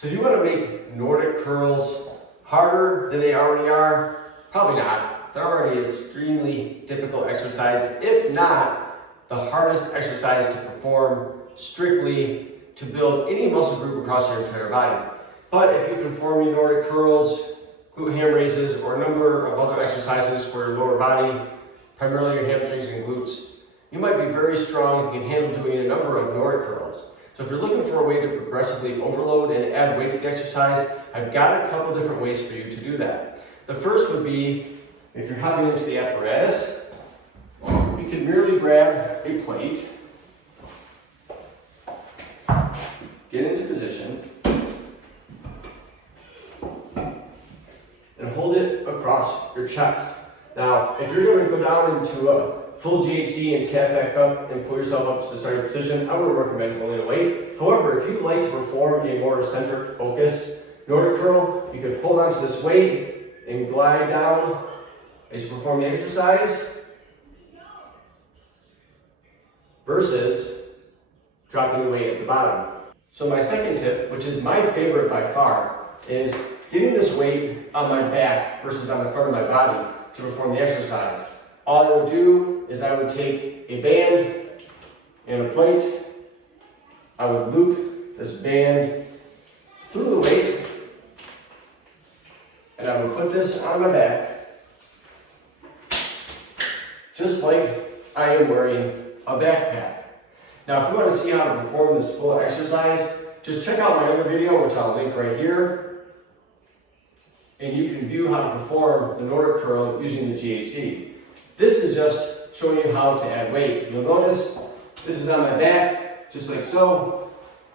So do you want to make Nordic curls harder than they already are? Probably not. They're already an extremely difficult exercise, if not the hardest exercise to perform strictly to build any muscle group across your entire body. But if you can perform your Nordic curls, glute ham raises, or a number of other exercises for your lower body, primarily your hamstrings and glutes, you might be very strong and can handle doing a number of Nordic curls. So if you're looking for a way to progressively overload and add weight to the exercise, I've got a couple different ways for you to do that. The first would be, if you're hopping into the apparatus, you can merely grab a plate, get into position, and hold it across your chest. Now, if you're going to go down into a full GHD and tap back up and pull yourself up to the starting position, I wouldn't recommend holding a weight. However, if you'd like to perform a more eccentric focused Nordic curl, you could hold onto this weight and glide down as you perform the exercise versus dropping the weight at the bottom. So my second tip, which is my favorite by far, is getting this weight on my back versus on the front of my body to perform the exercise. All I would do is I would take a band and a plate. I would loop this band through the weight, and I would put this on my back, just like I am wearing a backpack. Now, if you want to see how to perform this full exercise, just check out my other video, which I'll link right here, and you can view how to perform the Nordic curl using the GHD. This is just showing you how to add weight. You'll notice this is on my back, just like so.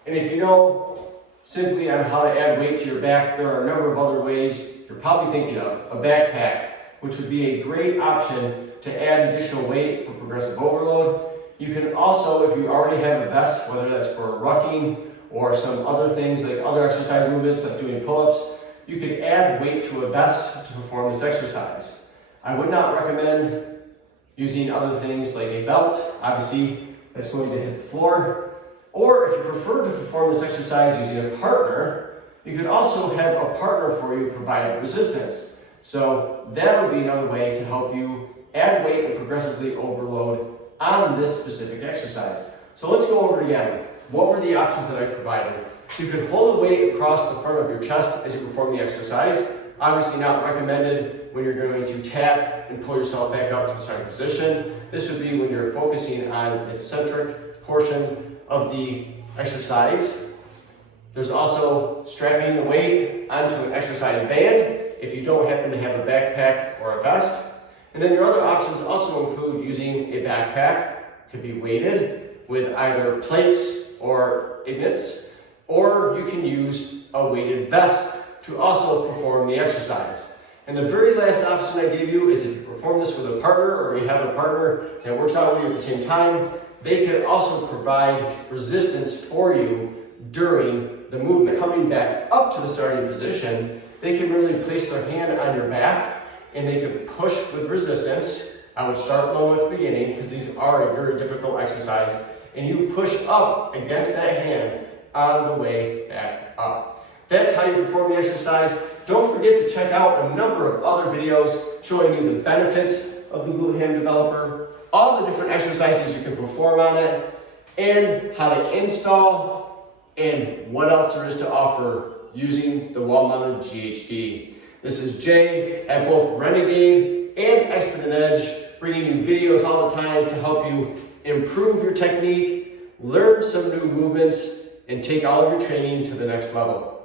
And if you know simply on how to add weight to your back, there are a number of other ways you're probably thinking of. A backpack, which would be a great option to add additional weight for progressive overload. You can also, if you already have a vest, whether that's for rucking or some other things like other exercise movements like doing pull-ups, you can add weight to a vest to perform this exercise. I would not recommend using other things like a belt. Obviously, that's going to hit the floor. Or if you prefer to perform this exercise using a partner, you could also have a partner for you provide resistance. So that would be another way to help you add weight and progressively overload on this specific exercise. So let's go over it again. What were the options that I provided? You could hold the weight across the front of your chest as you perform the exercise. Obviously not recommended when you're going to tap and pull yourself back up to the starting position. This would be when you're focusing on the eccentric portion of the exercise. There's also strapping the weight onto an exercise band if you don't happen to have a backpack or a vest. And then your other options also include using a backpack to be weighted with either plates or ignits, or you can use a weighted vest to also perform the exercise. And the very last option I give you is if you perform this with a partner or you have a partner that works out with you at the same time, they could also provide resistance for you during the movement. Coming back up to the starting position, they can really place their hand on your back and they can push with resistance. I would start low at the beginning because these are a very difficult exercise, and you push up against that hand on the way back up. That's how you perform the exercise. Don't forget to check out a number of other videos showing you the benefits of the glute ham developer, all the different exercises you can perform on it, and how to install, and what else there is to offer using the wall-mounted GHD. This is Jay at both Renegade and Expert Edge, bringing you videos all the time to help you improve your technique, learn some new movements, and take all of your training to the next level.